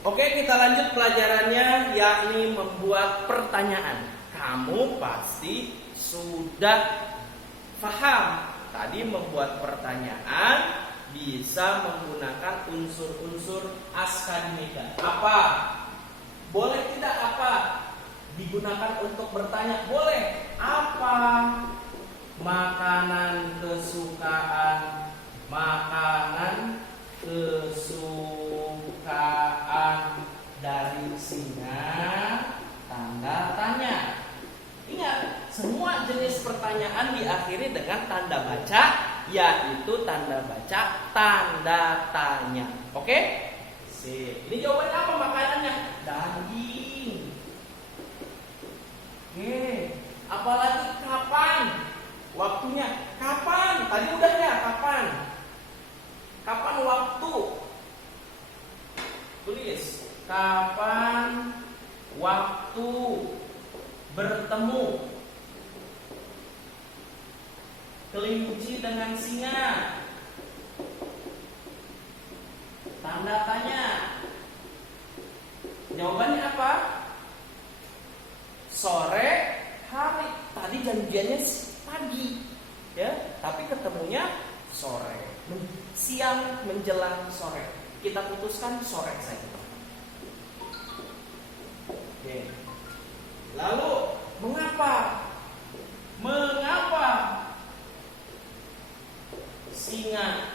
Oke, kita lanjut pelajarannya, yakni membuat pertanyaan. Kamu pasti sudah paham. Tadi membuat pertanyaan bisa menggunakan unsur-unsur askademika. Apa? Boleh tidak apa? Digunakan untuk bertanya? Boleh. Apa? Makanan kesukaan. Makanan kesukaan dari singa, tanda tanya. Ingat, semua jenis pertanyaan diakhiri dengan tanda baca, yaitu tanda baca tanda tanya. Oke? Sip. Ini jawabannya apa makanannya? Daging. Oke. Apalagi kapan? Waktunya kapan? Tadi udah ya, kapan? Kapan waktu? Tulis. Kapan waktu bertemu kelinci dengan singa? Tanda tanya. Jawabannya apa? Sore hari. Tadi janjiannya pagi, ya, tapi ketemunya sore. Siang menjelang sore. Kita putuskan sore saja. Oke. Lalu mengapa? Mengapa singa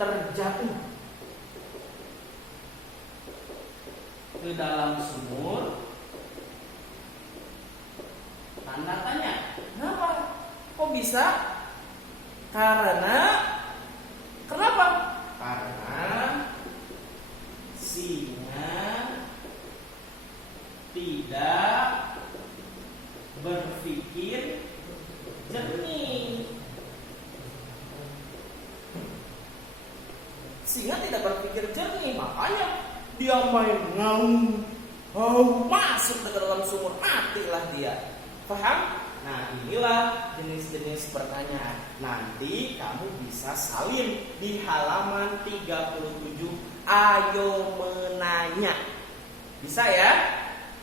terjatuh ke dalam sumur? Tanda tanya. Kenapa? Kok bisa? Kenapa? Karena singa tidak berpikir jernih. Singa tidak berpikir jernih, makanya dia main ngaum, masuk ke dalam sumur, matilah dia. Paham? Nah, inilah jenis-jenis pertanyaan. Nanti kamu bisa salin di halaman 37. Ayo menanya. Bisa ya?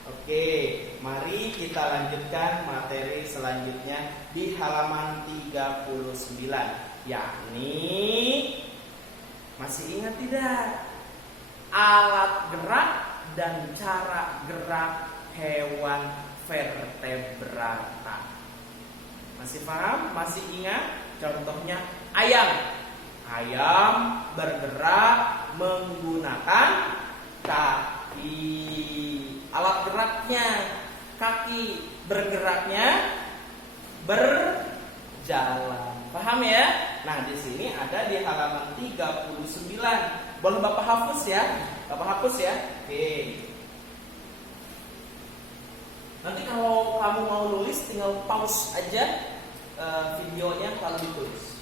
Oke, mari kita lanjutkan materi selanjutnya di halaman 39. Yakni, masih ingat tidak? Alat gerak dan cara gerak hewan vertebrata. Masih paham? Masih ingat? Contohnya ayam. Ayam bergerak menggunakan kaki. Alat geraknya kaki, bergeraknya berjalan. Paham ya? Nah, di sini ada di halaman 39. Boleh Bapak hapus ya? Bapak hapus ya? Oke. Nanti kalau kamu mau nulis tinggal pause aja videonya kalau ditulis.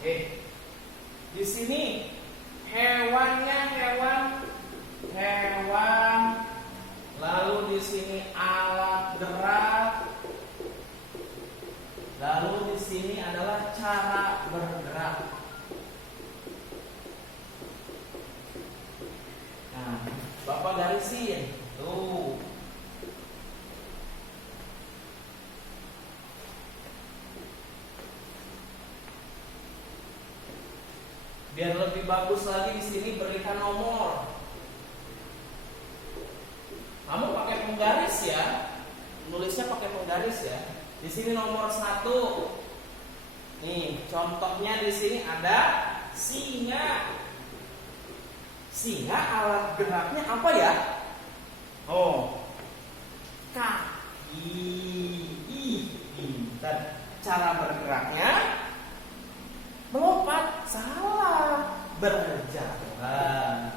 Oke. Di sini hewannya hewan. Lalu di sini alat gerak. Lalu di sini adalah cara bergerak. Nah, Bapak garisin. Tuh. Biar lebih bagus lagi di sini berikan nomor. Kamu pakai penggaris ya, nulisnya pakai penggaris ya. Di sini nomor 1. Nih, contohnya di sini ada singa. Singa alat geraknya apa ya? Oh, kaki. Pintar. Cara bergeraknya melompat. Salah. Berjalan.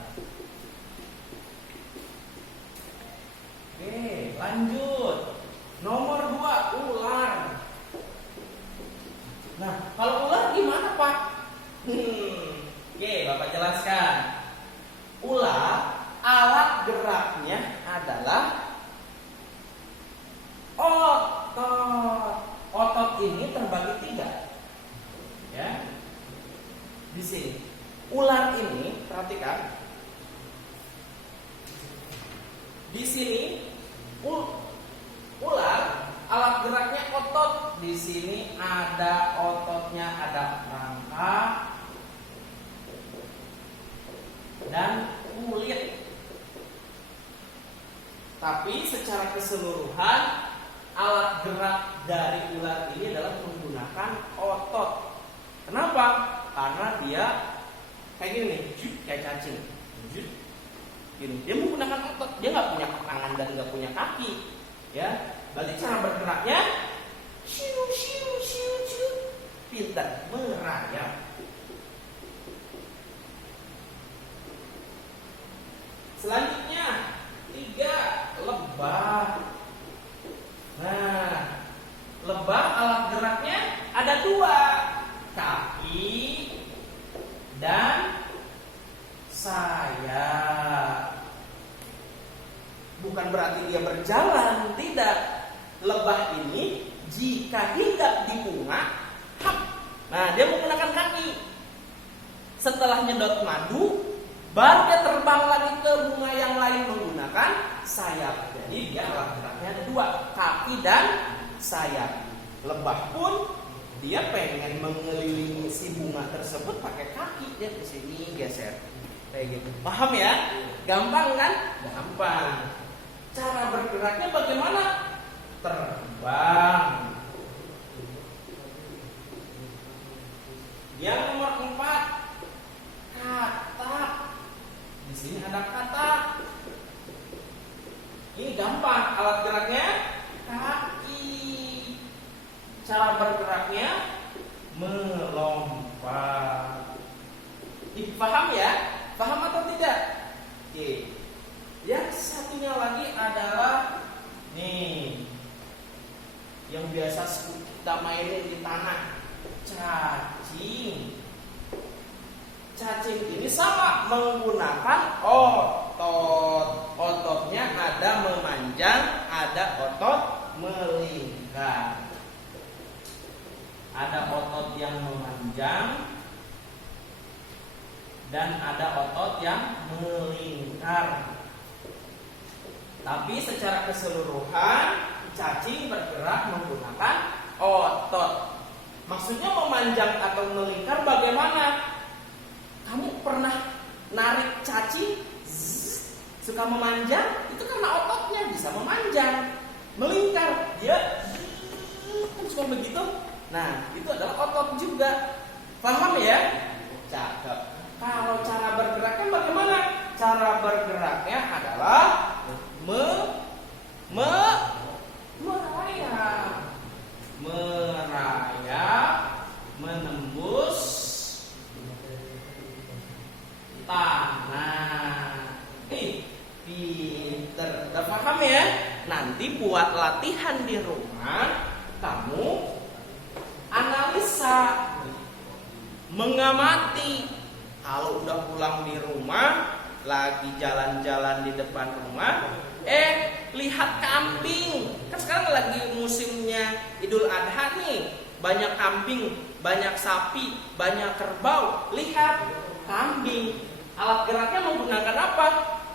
Oke, lanjut. Nomor 2, ular. Nah, kalau ular gimana, Pak? Oke, Bapak jelaskan. Ular, alat geraknya adalah otot. Otot ini terbagi 3. Ya. Di sini. Ular ini, perhatikan. Di sini ular, alat geraknya otot. Di sini ada ototnya, ada rangka dan kulit. Tapi secara keseluruhan alat gerak dari ular ini adalah menggunakan otot. Kenapa? Karena dia kayak gini nih, kayak cacing. Gini. Dia menggunakan otot, dia nggak punya tangan dan nggak punya kaki. Ya, berarti cara bergeraknya pintar, merayap. Selanjutnya 3, lebah. Nah, lebah alat geraknya ada 2, kaki dan sayap. Bukan berarti dia berjalan, tidak. Lebah ini jika hinggap di bunga, nah dia menggunakan kaki. Setelah nyedot madu, baru dia terbang lagi ke bunga yang lain menggunakan sayap. Jadi dia alat geraknya ada 2, kaki dan sayap. Lebah pun dia pengen mengelilingi si bunga tersebut pakai kaki, dia ke sini geser. Kayak gitu. Paham ya? Gampang kan? Gampang. Cara bergeraknya bagaimana? Terbang. Yang nomor 4, katak. Di sini ada katak. Ini gampang, alat geraknya kaki. Cara bergeraknya melompat. Paham ya? Paham atau tidak? Oke. Yang satunya lagi adalah nih, yang biasa kita mainin di tanah, cacing. Cacing ini sama menggunakan otot. Ototnya ada memanjang, ada otot melingkar. Ada otot yang memanjang dan ada otot yang melingkar. Tapi secara keseluruhan cacing bergerak menggunakan otot. Maksudnya memanjang atau melingkar bagaimana? Kamu pernah narik cacing suka memanjang? Itu karena ototnya bisa memanjang. Melingkar, dia kan suka begitu. Nah, itu adalah otot juga. Paham ya? Cakep. Kalau cara bergeraknya bagaimana? Cara bergeraknya adalah merayap, menembus tanah. Pinter. Udah paham ya? Nanti buat latihan di rumah, kamu analisa, mengamati. Kalau udah pulang di rumah, lagi jalan-jalan di depan rumah, lihat kambing. Kan sekarang lagi musimnya Idul Adha nih. Banyak kambing, banyak sapi, banyak kerbau. Lihat kambing. Alat geraknya menggunakan apa?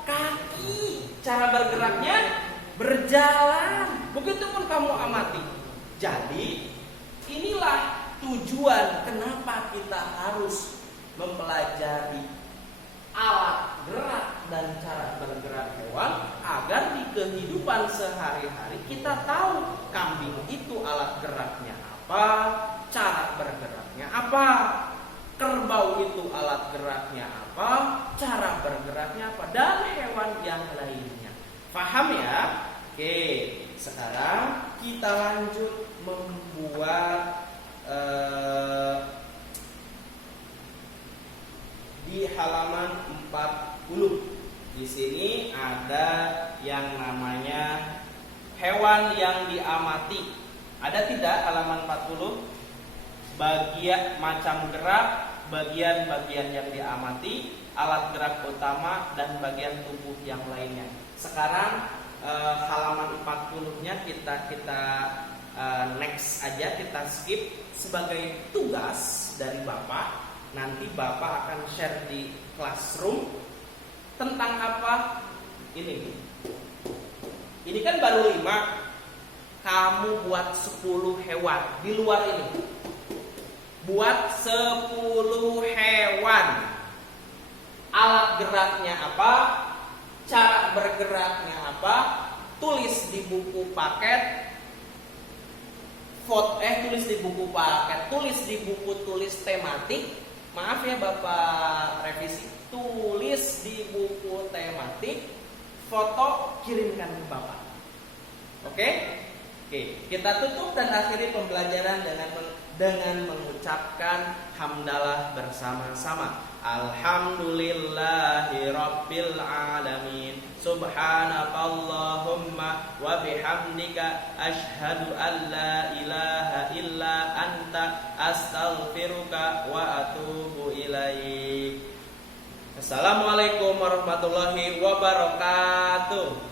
Kaki. Cara bergeraknya berjalan. Begitupun kamu amati. Jadi inilah tujuan kenapa kita harus mempelajari alat gerak dan cara bergerak hewan, agar di kehidupan sehari-hari kita tahu kambing itu alat geraknya apa, cara bergeraknya apa, kerbau itu alat geraknya apa, cara bergeraknya apa, dan hewan yang lainnya. Paham ya? Oke, sekarang kita lanjut membuat di halaman 40. Di sini ada yang namanya hewan yang diamati. Ada tidak halaman 40? Bagian macam gerak bagian-bagian yang diamati, alat gerak utama, dan bagian tubuh yang lainnya. Sekarang halaman 40-nya kita next aja, kita skip. Sebagai tugas dari Bapak, nanti Bapak akan share di classroom tentang apa? Ini kan baru 5. Kamu buat 10 hewan di luar ini. Buat 10 hewan. Alat geraknya apa? Cara bergeraknya apa? Tulis di buku paket. Tulis di buku paket, tulis di buku tulis tematik. Maaf ya Bapak revisi, tulis di buku tematik, foto kirimkan ke Bapak. Oke, kita tutup dan akhiri pembelajaran dengan mengucapkan hamdalah bersama-sama. Alhamdulillahirabbil alamin. Subhanakallahumma wa bihamdika asyhadu an la ilaha illa anta astaghfiruka wa atubu ilaik. Assalamualaikum warahmatullahi wabarakatuh.